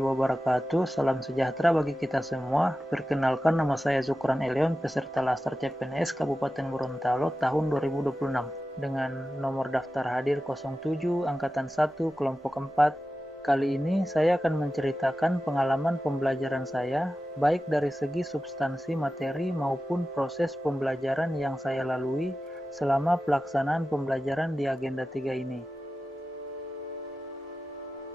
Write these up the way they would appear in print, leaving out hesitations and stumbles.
Wabarakatuh. Salam sejahtera bagi kita semua. Perkenalkan, nama saya Zukran Elion, peserta Laster CPNS Kabupaten Gorontalo tahun 2026 dengan nomor daftar hadir 07 angkatan 1 kelompok 4. Kali ini saya akan menceritakan pengalaman pembelajaran saya baik dari segi substansi materi maupun proses pembelajaran yang saya lalui selama pelaksanaan pembelajaran di agenda 3 ini.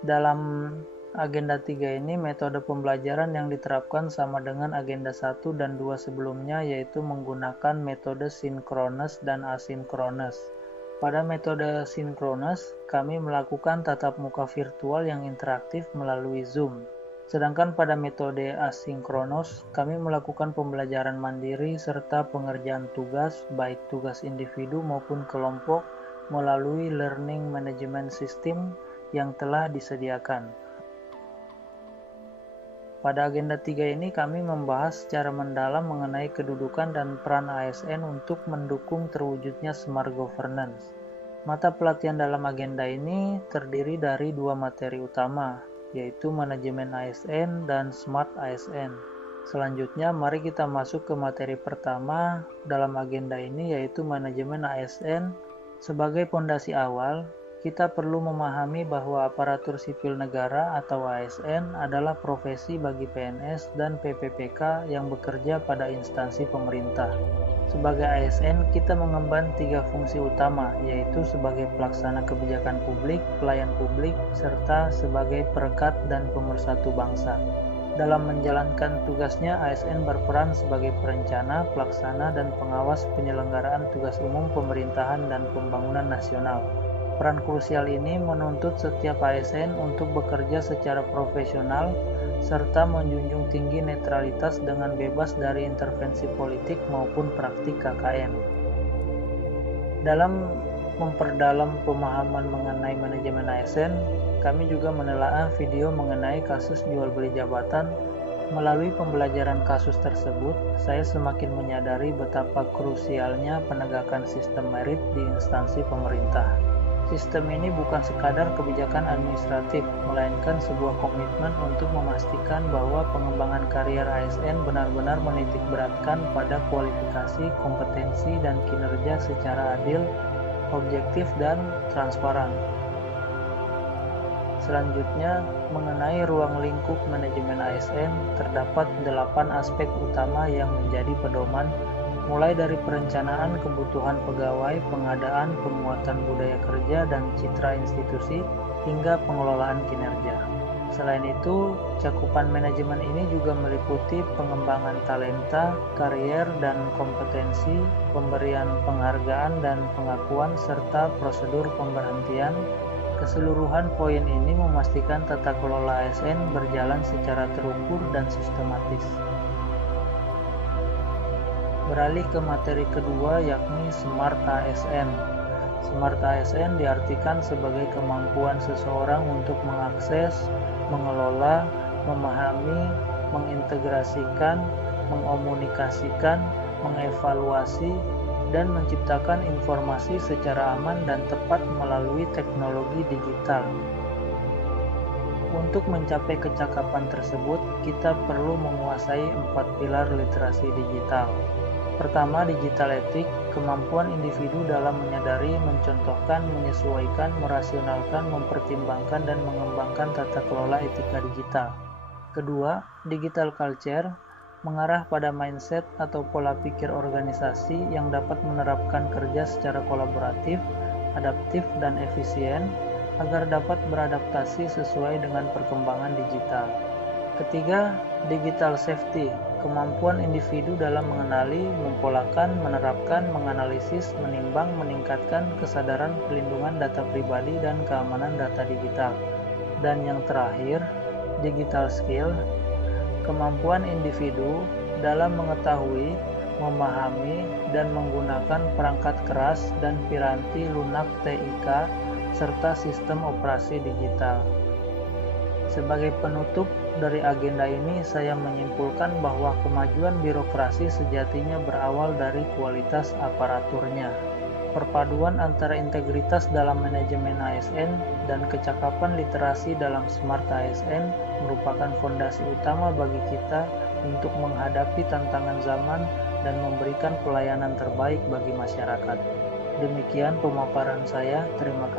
Dalam agenda 3 ini, metode pembelajaran yang diterapkan sama dengan agenda 1 dan 2 sebelumnya, yaitu menggunakan metode sinkronus dan asinkronus. Pada metode sinkronus, kami melakukan tatap muka virtual yang interaktif melalui Zoom. Sedangkan pada metode asinkronus, kami melakukan pembelajaran mandiri serta pengerjaan tugas, baik tugas individu maupun kelompok, melalui learning management system yang telah disediakan. Pada agenda 3 ini kami membahas secara mendalam mengenai kedudukan dan peran ASN untuk mendukung terwujudnya smart governance. Mata pelatihan dalam agenda ini terdiri dari 2 materi utama, yaitu manajemen ASN dan smart ASN. Selanjutnya mari kita masuk ke materi pertama dalam agenda ini, yaitu manajemen ASN. Sebagai pondasi awal, kita perlu memahami bahwa aparatur sipil negara atau ASN adalah profesi bagi PNS dan PPPK yang bekerja pada instansi pemerintah. Sebagai ASN, kita mengemban 3 fungsi utama, yaitu sebagai pelaksana kebijakan publik, pelayan publik, serta sebagai perekat dan pemersatu bangsa. Dalam menjalankan tugasnya, ASN berperan sebagai perencana, pelaksana, dan pengawas penyelenggaraan tugas umum pemerintahan dan pembangunan nasional. Peran krusial ini menuntut setiap ASN untuk bekerja secara profesional serta menjunjung tinggi netralitas dengan bebas dari intervensi politik maupun praktik KKN. Dalam memperdalam pemahaman mengenai manajemen ASN, kami juga menelaah video mengenai kasus jual beli jabatan. Melalui pembelajaran kasus tersebut, saya semakin menyadari betapa krusialnya penegakan sistem merit di instansi pemerintah. Sistem ini bukan sekadar kebijakan administratif, melainkan sebuah komitmen untuk memastikan bahwa pengembangan karier ASN benar-benar menitikberatkan pada kualifikasi, kompetensi, dan kinerja secara adil, objektif, dan transparan. Selanjutnya, mengenai ruang lingkup manajemen ASN, terdapat 8 aspek utama yang menjadi pedoman, mulai dari perencanaan kebutuhan pegawai, pengadaan, penguatan budaya kerja dan citra institusi, hingga pengelolaan kinerja. Selain itu, cakupan manajemen ini juga meliputi pengembangan talenta, karier dan kompetensi, pemberian penghargaan dan pengakuan, serta prosedur pemberhentian. Keseluruhan poin ini memastikan tata kelola ASN berjalan secara terukur dan sistematis. Beralih ke materi kedua, yakni Smart ASN. Smart ASN diartikan sebagai kemampuan seseorang untuk mengakses, mengelola, memahami, mengintegrasikan, mengomunikasikan, mengevaluasi, dan menciptakan informasi secara aman dan tepat melalui teknologi digital. Untuk mencapai kecakapan tersebut, kita perlu menguasai 4 pilar literasi digital. Pertama, digital etik, kemampuan individu dalam menyadari, mencontohkan, menyesuaikan, merasionalkan, mempertimbangkan, dan mengembangkan tata kelola etika digital. Kedua, digital culture, mengarah pada mindset atau pola pikir organisasi yang dapat menerapkan kerja secara kolaboratif, adaptif, dan efisien, agar dapat beradaptasi sesuai dengan perkembangan digital. Ketiga, digital safety, kemampuan individu dalam mengenali, mempolakan, menerapkan, menganalisis, menimbang, meningkatkan kesadaran pelindungan data pribadi dan keamanan data digital. Dan yang terakhir, digital skill, kemampuan individu dalam mengetahui, memahami, dan menggunakan perangkat keras dan piranti lunak TIK serta sistem operasi digital. Sebagai penutup dari agenda ini, saya menyimpulkan bahwa kemajuan birokrasi sejatinya berawal dari kualitas aparaturnya. Perpaduan antara integritas dalam manajemen ASN dan kecakapan literasi dalam Smart ASN merupakan fondasi utama bagi kita untuk menghadapi tantangan zaman dan memberikan pelayanan terbaik bagi masyarakat. Demikian pemaparan saya. Terima kasih.